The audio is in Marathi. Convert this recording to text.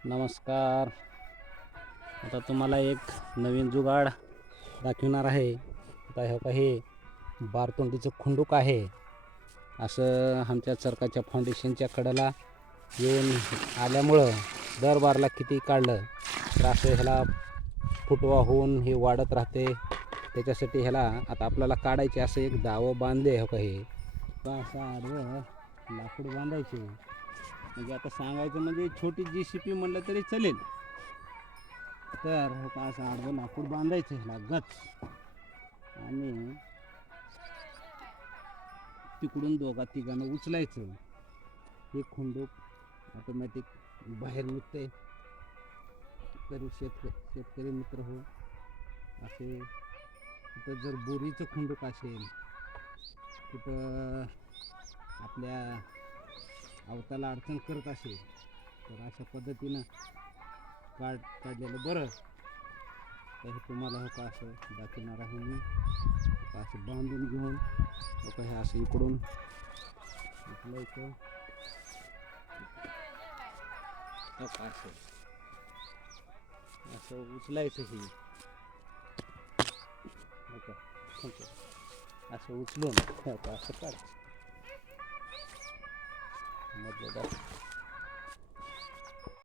नमस्कार. आता तुम्हाला एक नवीन जुगाड दाखवणार आहे. आता हे काही बारतोंडीचं खुंडूक आहे. असं आमच्या चरकाच्या फाउंडेशनच्या कडेला येऊन आल्यामुळं दर बारला किती काढलं तर असं ह्याला फुटवा होऊन हे वाढत राहते. त्याच्यासाठी ह्याला आता आपल्याला काढायचे असं एक दावं बांधले हो काही असं आडवं लाकूड बांधायचे. म्हणजे आता सांगायचं म्हणजे छोटी JCB म्हणलं तरी चालेल. तर असं आडवं लाकूड बांधायचं ह्याला गच आणि तिकडून दोघा तिघांना उचलायचं. हे खुंडूक ऑटोमॅटिक बाहेर निघते. तरी शेतकरी मित्र हो, असे कुठं जर बोरीचं खुंडूक असेल, कुठं आपल्या अवताला अडचण करत असेल तर अशा पद्धतीनं काढलेलं बरं. तर हे तुम्हाला हो का असं दाखवणार आहे मी. असं बांधून घेऊन हो का हे असं इकडून उचलायचं हो का असं उचलायचं हे हो का असं उचलून हो का असं काढ मधलं